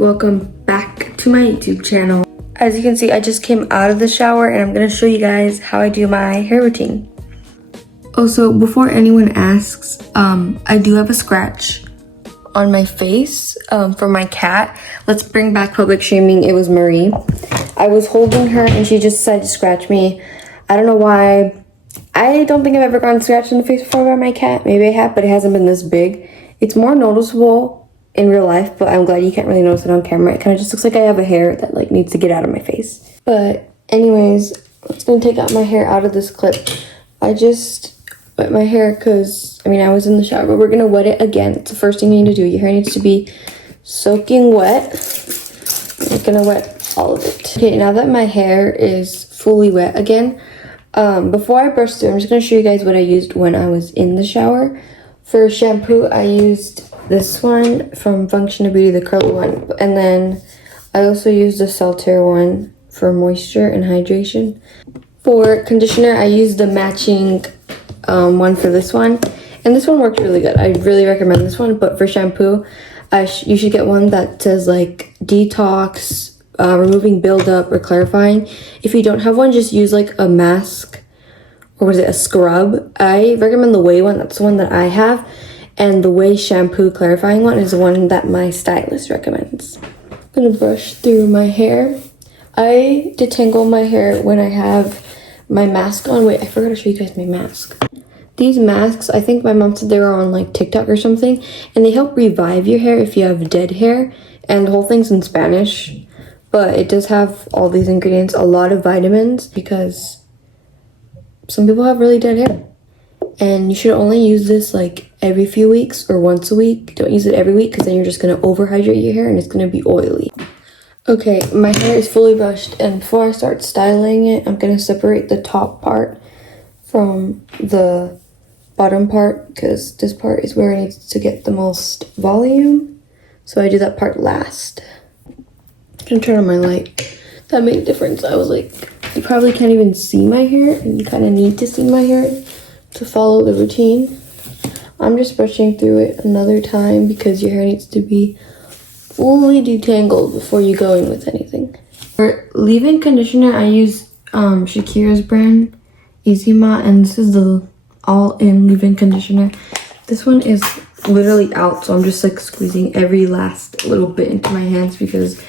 welcome back to my YouTube channel. As you can see, I just came out of the shower and I'm gonna show you guys how I do my hair routine. Also, before anyone asks, I do have a scratch on my face for my cat. Let's bring back public shaming. It was Marie. I was holding her and she just decided to scratch me. I don't know why. I don't think I've ever gotten scratched in the face before by my cat. Maybe I have, but it hasn't been this big. It's more noticeable in real life, but I'm glad you can't really notice it on camera. It kind of just looks like I have a hair that like needs to get out of my face. But anyways, I'm just gonna take out my hair out of this clip. I just wet my hair because, I was in the shower, but we're gonna wet it again. It's the first thing you need to do. Your hair needs to be soaking wet. I'm gonna wet all of it. Okay, now that my hair is fully wet again, before I brush through, I'm just gonna show you guys what I used when I was in the shower. For shampoo, I used this one from Function of Beauty, the curly one. And then I also used the Saltaire one for moisture and hydration. For conditioner, I used the matching one for this one. And this one works really good. I really recommend this one. But for shampoo, you should get one that says like detox, removing buildup, or clarifying. If you don't have one, just use like a mask, or was it a scrub? I recommend the Way one. That's the one that I have. And the Way shampoo clarifying one is the one that my stylist recommends. I'm gonna brush through my hair. I detangle my hair when I have my mask on. Wait, I forgot to show you guys my mask. These masks, I think my mom said they were on like TikTok or something, and they help revive your hair if you have dead hair. And the whole thing's in Spanish, but it does have all these ingredients, a lot of vitamins, because some people have really dead hair. And you should only use this like every few weeks or once a week. Don't use it every week because then you're just going to overhydrate your hair and it's going to be oily. Okay, my hair is fully brushed, and before I start styling it, I'm going to separate the top part from the bottom part because this part is where I need to get the most volume. So I do that part last. I'm going to turn on my light. That made a difference. I was like, you probably can't even see my hair, and you kind of need to see my hair to follow the routine. I'm just brushing through it another time because your hair needs to be fully detangled before you go in with anything. For leave-in conditioner, I use Shakira's brand, Easy-Ma, and this is the all-in leave-in conditioner. This one is literally out, so I'm just like squeezing every last little bit into my hands because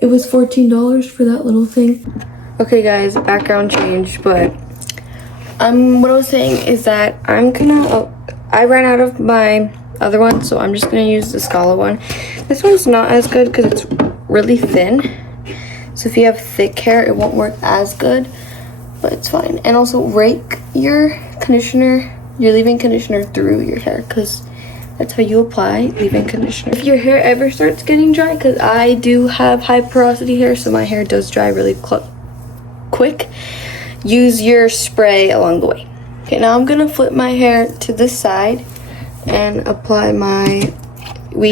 it was $14 for that little thing. Okay guys, background change, but what I was saying is that I ran out of my other one, so I'm just gonna use the Scala one. This one's not as good because it's really thin, so if you have thick hair it won't work as good, but it's fine. And also rake your conditioner, your leave-in conditioner, through your hair because that's how you apply leave-in conditioner. If your hair ever starts getting dry, because I do have high porosity hair, so my hair does dry really quick, use your spray along the way. Okay, now I'm gonna flip my hair to this side and apply my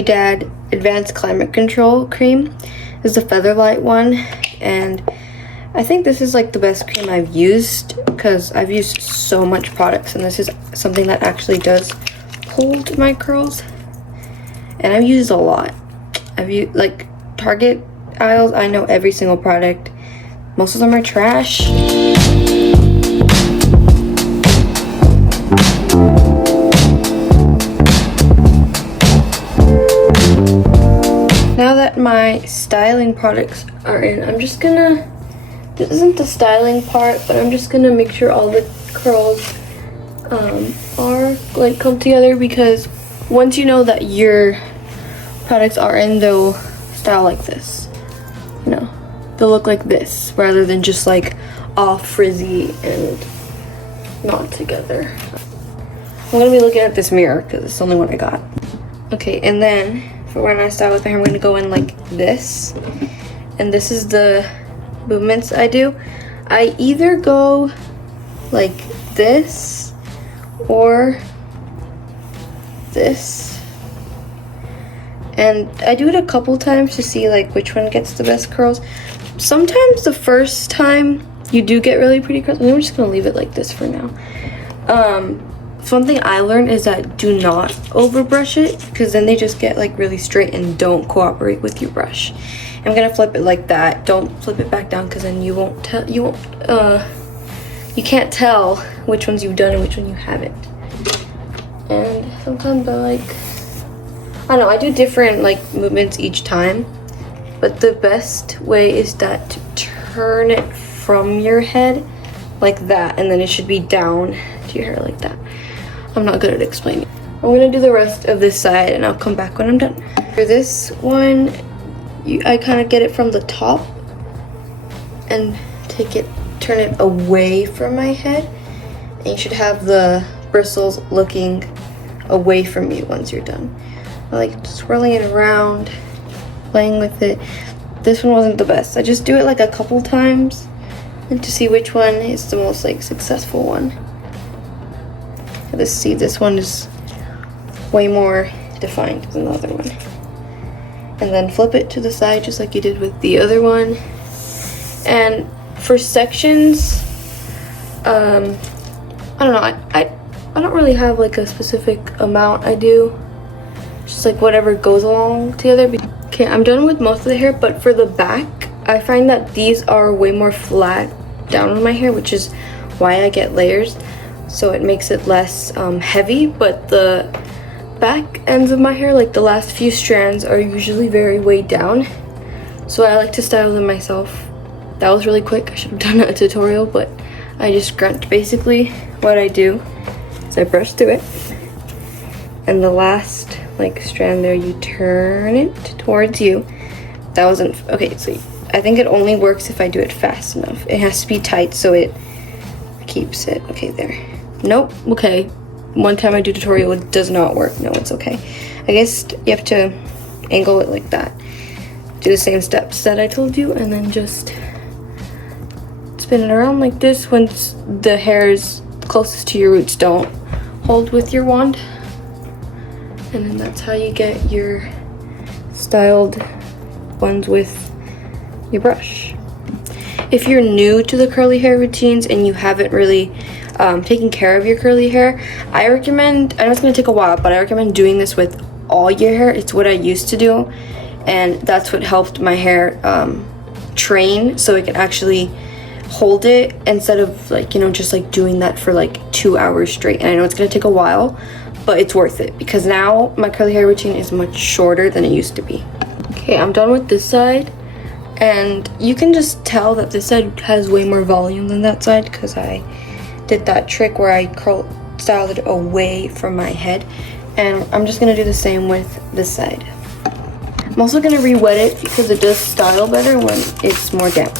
Dad Advanced Climate Control cream. This is the Featherlight one, and I think this is like the best cream I've used because I've used so much products, and this is something that actually does hold my curls. And I've used a lot. I've used like Target aisles, I know every single product. Most of them are trash. Now that my styling products are in, I'm just gonna, this isn't the styling part, but I'm just gonna make sure all the curls are like come together, because once you know that your products are in, they'll style like this. They'll look like this rather than just like all frizzy and not together. I'm gonna be looking at this mirror because it's the only one I got. Okay, and then for when I style with my hair, I'm gonna go in like this, and this is the movements I do. I either go like this or this, and I do it a couple times to see like which one gets the best curls. Sometimes the first time you do get really pretty curls. I'm just gonna leave it like this for now. So one thing I learned is that do not overbrush it, because then they just get like really straight and don't cooperate with your brush. I'm gonna flip it like that. Don't flip it back down, because then you can't tell which ones you've done and which one you haven't. And sometimes I don't know, I do different like movements each time, but the best way is that to turn it from your head like that, and then it should be down to your hair like that. I'm not good at explaining. I'm gonna do the rest of this side and I'll come back when I'm done. For this one, I kind of get it from the top and turn it away from my head, and you should have the bristles looking away from you once you're done. I like swirling it around, playing with it. This one wasn't the best. I just do it like a couple times and to see which one is the most like successful one. This one is way more defined than the other one. And then flip it to the side just like you did with the other one. And for sections, I don't know, I don't really have like a specific amount I do. Just like whatever goes along together. Okay, I'm done with most of the hair, but for the back, I find that these are way more flat down on my hair, which is why I get layers. So it makes it less heavy, but the back ends of my hair, like the last few strands, are usually very weighed down. So I like to style them myself. That was really quick. I should have done a tutorial, but I just scrunch. Basically, what I do is I brush through it, and the last like strand there, you turn it towards you. That wasn't okay. So I think it only works if I do it fast enough. It has to be tight so it keeps it. Okay, there. Nope. Okay. One time I do tutorial, it does not work. No, it's okay. I guess you have to angle it like that. Do the same steps that I told you, and then just spin it around like this. Once the hairs closest to your roots don't hold with your wand. And then that's how you get your styled ones with your brush. If you're new to the curly hair routines and you haven't really taken care of your curly hair, I recommend, I know it's gonna take a while, but I recommend doing this with all your hair. It's what I used to do, and that's what helped my hair train so it can actually hold it, instead of like, you know, just like doing that for like 2 hours straight. And I know it's gonna take a while, but it's worth it, because now my curly hair routine is much shorter than it used to be. Okay, I'm done with this side, and you can just tell that this side has way more volume than that side, because I did that trick where I styled it away from my head. And I'm just gonna do the same with this side. I'm also gonna re-wet it because it does style better when it's more damp.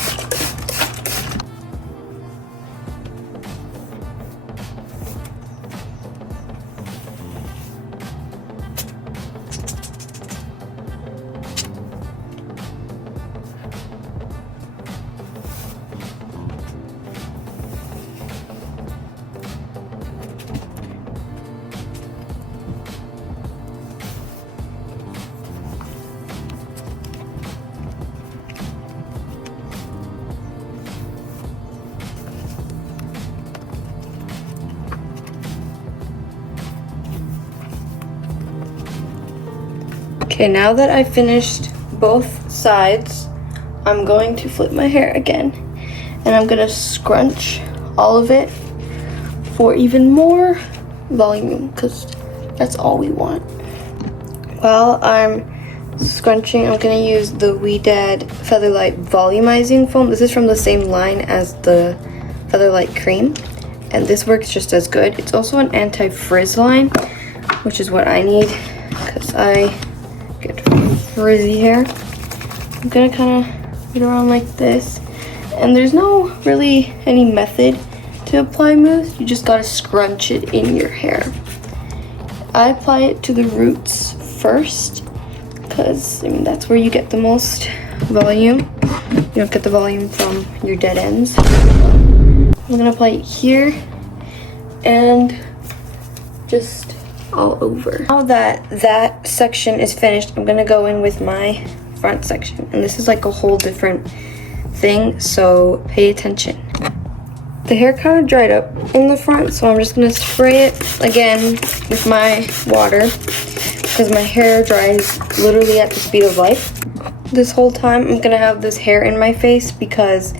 Okay, now that I've finished both sides, I'm going to flip my hair again, and I'm gonna scrunch all of it for even more volume, because that's all we want. While I'm scrunching, I'm gonna use the Weedad Featherlight Volumizing Foam. This is from the same line as the Featherlight Cream, and this works just as good. It's also an anti-frizz line, which is what I need, because I get frizzy hair. I'm gonna kind of put it around like this, and there's no really any method to apply mousse. You just gotta scrunch it in your hair. I apply it to the roots first, because I mean that's where you get the most volume. You don't get the volume from your dead ends. I'm gonna apply it here and just all over. Now that that section is finished, I'm gonna go in with my front section, and this is like a whole different thing, so pay attention. the hair kind of dried up in the front, so I'm just gonna spray it again with my water because my hair dries literally at the speed of light. This whole time I'm gonna have this hair in my face because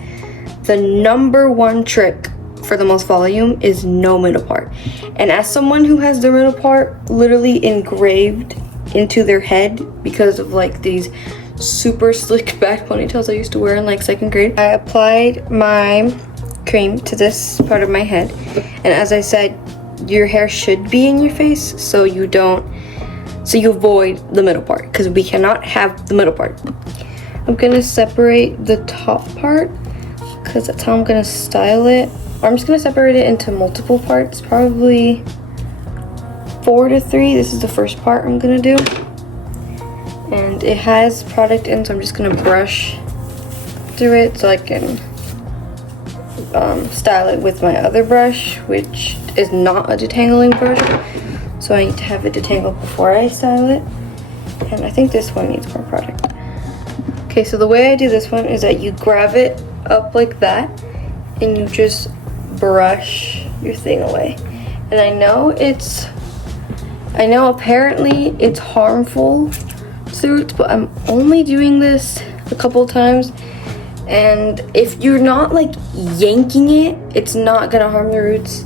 the number one trick for the most volume is no middle part. And as someone who has the middle part literally engraved into their head because of like these super slick back ponytails I used to wear in like 2nd grade, I applied my cream to this part of my head, and as I said, your hair should be in your face so you avoid the middle part, because we cannot have the middle part. I'm gonna separate the top part because that's how I'm gonna style it. I'm just gonna separate it into multiple parts, probably 4 to 3. This is the first part I'm gonna do, and it has product in, so I'm just gonna brush through it so I can style it with my other brush, which is not a detangling brush, so I need to have it detangled before I style it. And I think this one needs more product. Okay, so the way I do this one is that you grab it up like that and you just brush your thing away. And I know apparently it's harmful to roots, but I'm only doing this a couple times, and if you're not like yanking it, it's not gonna harm the roots.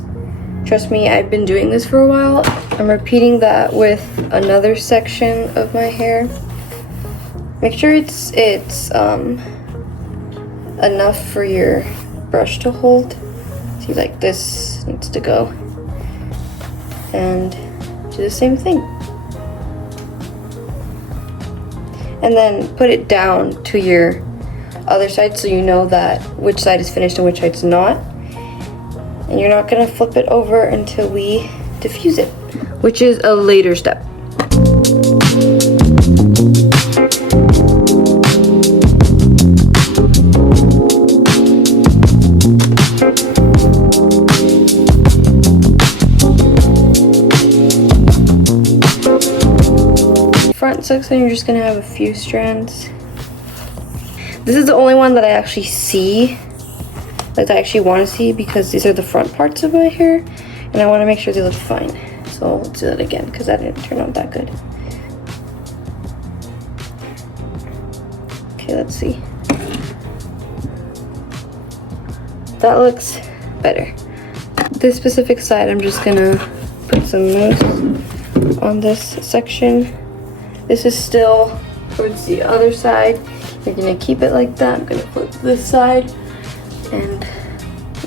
Trust me, I've been doing this for a while. I'm repeating that with another section of my hair. Make sure it's enough for your brush to hold. See, like this needs to go. And do the same thing. And then put it down to your other side so you know that which side is finished and which side's not. And you're not gonna flip it over until we diffuse it, which is a later step. Front section, you're just gonna have a few strands. This is the only one that I actually see, that I actually want to see, because these are the front parts of my hair and I want to make sure they look fine. So let's do that again because that didn't turn out that good. Okay, let's see. That looks better. This specific side, I'm just gonna put some mousse on this section. This is still towards the other side. You're gonna keep it like that. I'm gonna flip this side, and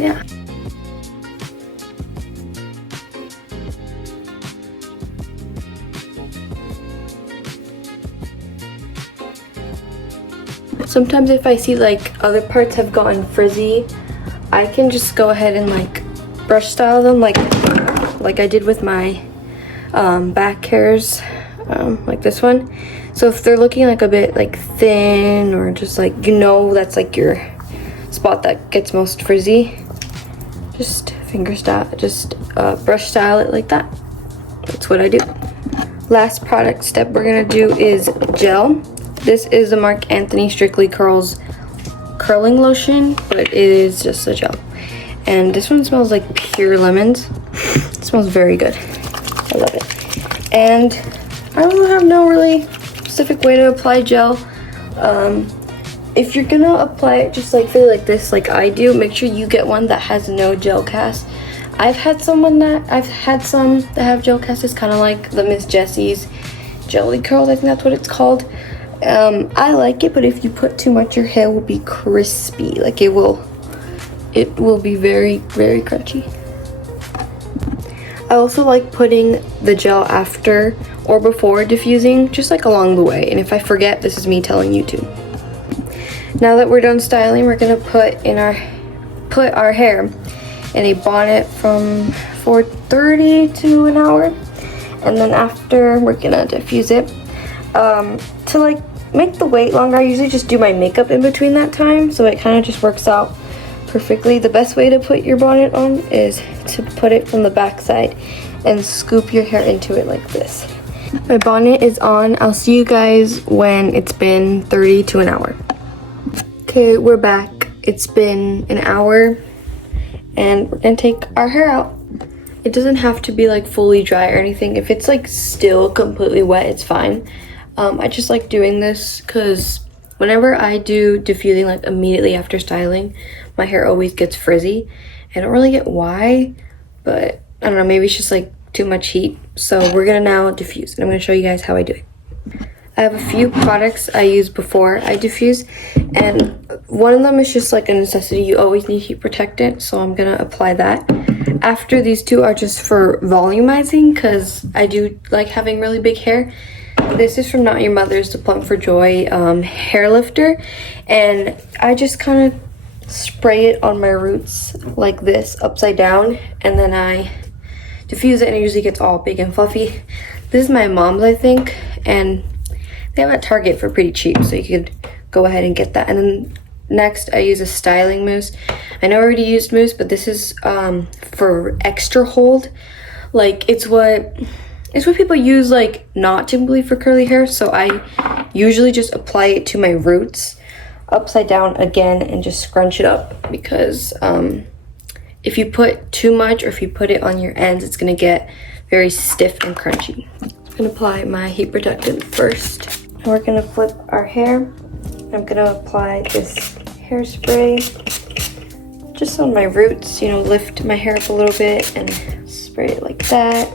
yeah. Sometimes if I see like other parts have gotten frizzy, I can just go ahead and like brush style them like I did with my back hairs, like this one. So if they're looking like a bit like thin, or just like, that's like your spot that gets most frizzy, just brush style it like that. That's what I do. Last product step we're gonna do is gel. This is the Marc Anthony Strictly Curls curling lotion, but it is just a gel. And this one smells like pure lemons. It smells very good. I love it. And I don't have no really specific way to apply gel. If you're gonna apply it just like this, like I do, make sure you get one that has no gel cast. I've had some that have gel cast. It's kind of like the Miss Jessie's Jelly Curls, I think that's what it's called. I like it, but if you put too much, your hair will be crispy. Like it will be very, very crunchy. I also like putting the gel after or before diffusing, just like along the way. And if I forget, this is me telling you to. Now that we're done styling, we're gonna put our hair in a bonnet from 4:30 to an hour, and then after we're gonna diffuse it. To like make the wait longer, I usually just do my makeup in between that time, so it kind of just works out perfectly. The best way to put your bonnet on is to put it from the back side and scoop your hair into it like this. My bonnet is on. I'll see you guys when it's been 30 to an hour. Okay, we're back. It's been an hour and we're gonna take our hair out. It doesn't have to be like fully dry or anything. If it's like still completely wet, it's fine. I just like doing this because whenever I do diffusing like immediately after styling, my hair always gets frizzy. I don't really get why, but I don't know, maybe it's just like too much heat. So we're gonna now diffuse, and I'm gonna show you guys how I do it. I have a few products I use before I diffuse, and one of them is just like a necessity. You always need heat protectant, so I'm gonna apply that. After, these two are just for volumizing because I do like having really big hair. This is from Not Your Mother's, the Plump for Joy hair lifter, and I just kind of spray it on my roots like this, upside down, and then I diffuse it, and it usually gets all big and fluffy. This is my mom's, I think, and they have at Target for pretty cheap, so you could go ahead and get that. And then next, I use a styling mousse. I know I already used mousse, but this is for extra hold. Like, it's what people use, like, not typically for curly hair. So I usually just apply it to my roots, upside down again, and just scrunch it up. Because if you put too much, or if you put it on your ends, it's gonna get very stiff and crunchy. I'm gonna apply my heat protectant first. And we're gonna flip our hair. I'm gonna apply this hairspray just on my roots, you know, lift my hair up a little bit and spray it like that.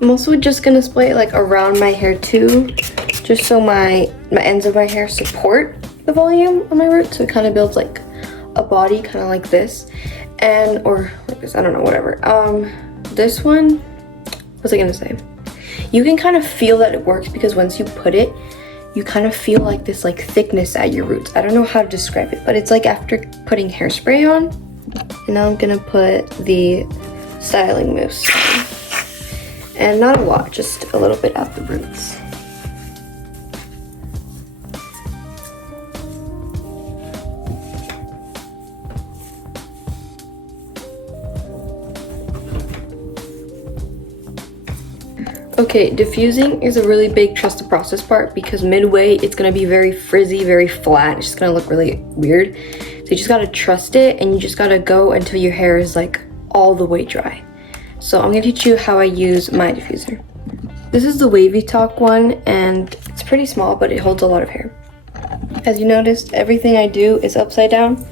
I'm also just gonna spray it like around my hair too, just so my ends of my hair support the volume on my roots, so it kind of builds like a body, kind of like this, and or like this, I don't know, whatever. This one, what was I gonna say? You can kind of feel that it works because once you put it, you kind of feel like this like thickness at your roots. I don't know how to describe it, but it's like after putting hairspray on. And now I'm gonna put the styling mousse on. And not a lot, just a little bit at the roots. Okay, diffusing is a really big trust the process part because midway it's gonna be very frizzy, very flat. It's just gonna look really weird. So you just gotta trust it, and you just gotta go until your hair is like all the way dry. So I'm gonna teach you how I use my diffuser. This is the Wavy Talk one, and it's pretty small, but it holds a lot of hair. As you noticed, everything I do is upside down.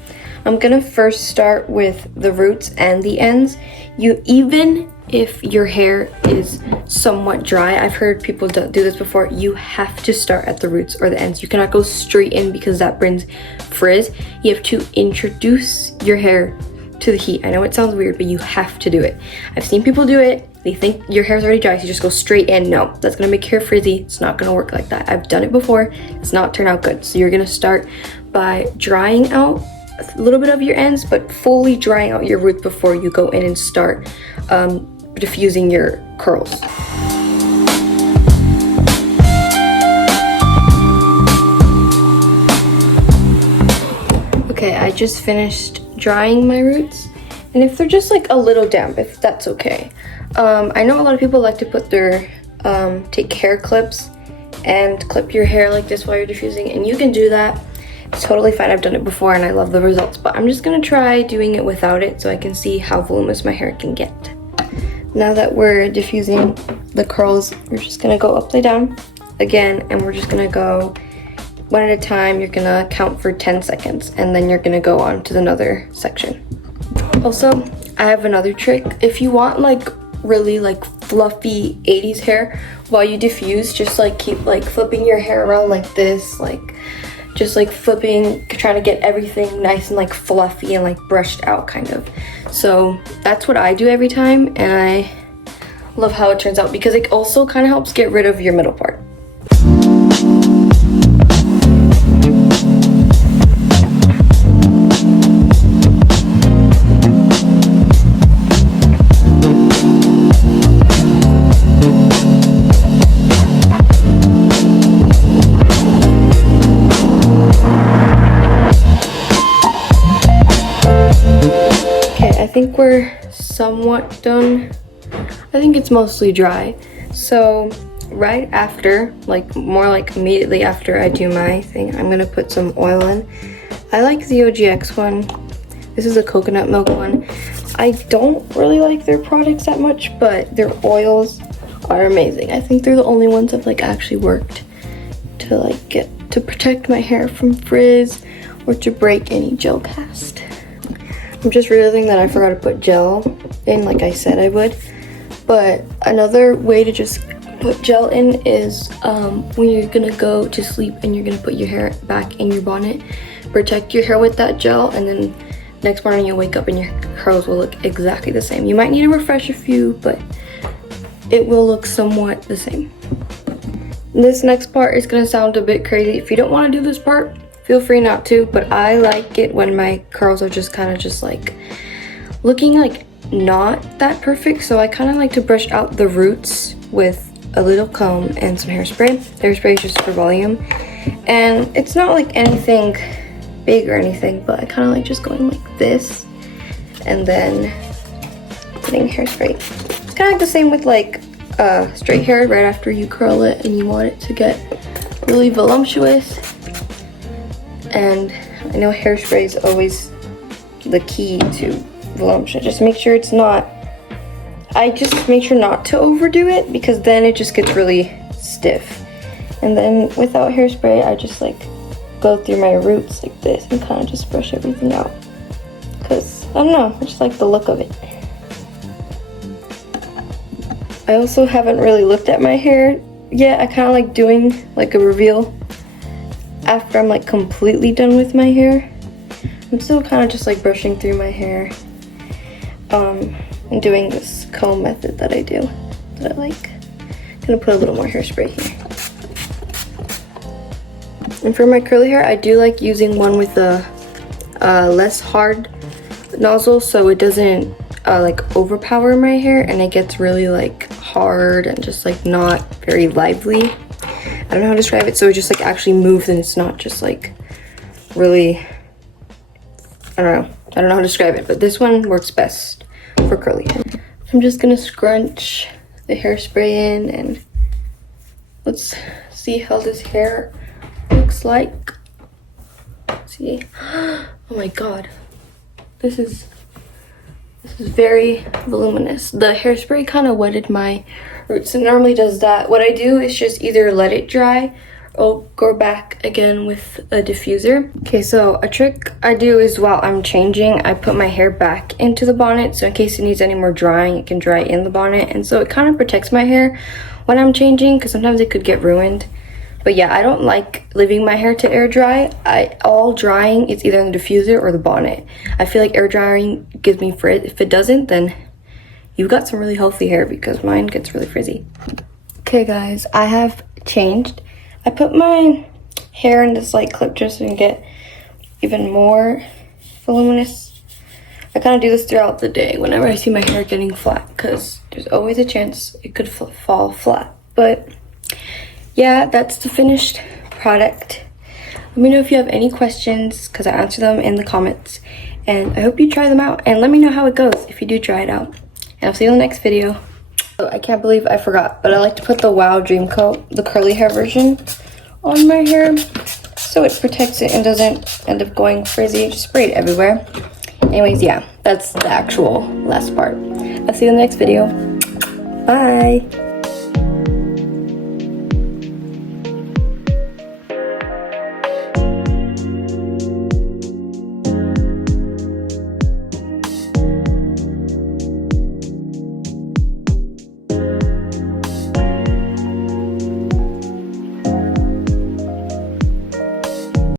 I'm gonna first start with the roots and the ends. Even if your hair is somewhat dry, I've heard people do this before, you have to start at the roots or the ends. You cannot go straight in because that brings frizz. You have to introduce your hair to the heat. I know it sounds weird, but you have to do it. I've seen people do it. They think your hair's already dry, so you just go straight in. No, that's gonna make your hair frizzy. It's not gonna work like that. I've done it before. It's not turned out good. So you're gonna start by drying out a little bit of your ends, but fully drying out your roots before you go in and start diffusing your curls. Okay, I just finished drying my roots, and if they're just like a little damp, if that's okay. I know a lot of people like to put their take hair clips and clip your hair like this while you're diffusing, and you can do that. It's totally fine. I've done it before and I love the results, but I'm just gonna try doing it without it so I can see how voluminous my hair can get. Now that we're diffusing the curls, we're just gonna go upside down again, and we're just gonna go one at a time. You're gonna count for 10 seconds, and then you're gonna go on to another section. Also, I have another trick. If you want like really like fluffy 80s hair while you diffuse, just like keep like flipping your hair around like this, like just like flipping, trying to get everything nice and like fluffy and like brushed out kind of. So that's what I do every time, and I love how it turns out because it also kind of helps get rid of your middle part. I think we're somewhat done. I think it's mostly dry. So right after, like more like immediately after I do my thing, I'm gonna put some oil in. I like the OGX one. This is a coconut milk one. I don't really like their products that much, but their oils are amazing. I think they're the only ones that like actually worked to like get to protect my hair from frizz or to break any gel cast. I'm just realizing that I forgot to put gel in like I said I would. But another way to just put gel in is when you're gonna go to sleep and you're gonna put your hair back in your bonnet, protect your hair with that gel, and then next morning you'll wake up and your curls will look exactly the same. You might need to refresh a few, but it will look somewhat the same. This next part is gonna sound a bit crazy. If you don't wanna do this part, feel free not to, but I like it when my curls are just kind of just like looking like not that perfect. So I kind of like to brush out the roots with a little comb and some hairspray. Hairspray is just for volume. And it's not like anything big or anything, but I kind of like just going like this and then putting hairspray. It's kind of like the same with like straight hair right after you curl it and you want it to get really voluptuous. And I know hairspray is always the key to voluptuous. Just make sure it's not, I just make sure not to overdo it because then it just gets really stiff. And then without hairspray, I just like go through my roots like this and kind of just brush everything out. Because, I don't know, I just like the look of it. I also haven't really looked at my hair yet. I kind of like doing like a reveal after I'm like completely done with my hair. I'm still kind of just like brushing through my hair and doing this comb method that I do that I like. I'm gonna put a little more hairspray here. And for my curly hair, I do like using one with a less hard nozzle so it doesn't like overpower my hair and it gets really like hard and just like not very lively. I don't know how to describe it, so it just like actually moves and it's not just like really, I don't know how to describe it, but this one works best for curly hair. I'm just gonna scrunch the hairspray in and let's see how this hair looks like. See, oh my god, this is very voluminous. The hairspray kind of wetted my roots. It normally does that. What I do is just either let it dry or go back again with a diffuser. Okay, so a trick I do is while I'm changing, I put my hair back into the bonnet, so in case it needs any more drying, it can dry in the bonnet, and so it kind of protects my hair when I'm changing because sometimes it could get ruined. But yeah, I don't like leaving my hair to air dry. All drying is either in the diffuser or the bonnet. I feel like air drying gives me frizz. If it doesn't, then you've got some really healthy hair because mine gets really frizzy. Okay guys, I have changed. I put my hair in this like clip just so I can get even more voluminous. I kind of do this throughout the day whenever I see my hair getting flat because there's always a chance it could fall flat. But yeah, that's the finished product. Let me know if you have any questions because I answer them in the comments. And I hope you try them out and let me know how it goes if you do try it out. And I'll see you in the next video. Oh, I can't believe I forgot, but I like to put the Wow Dream Coat, the curly hair version, on my hair so it protects it and doesn't end up going frizzy. Just spray it everywhere. Anyways, yeah, that's the actual last part. I'll see you in the next video. Bye.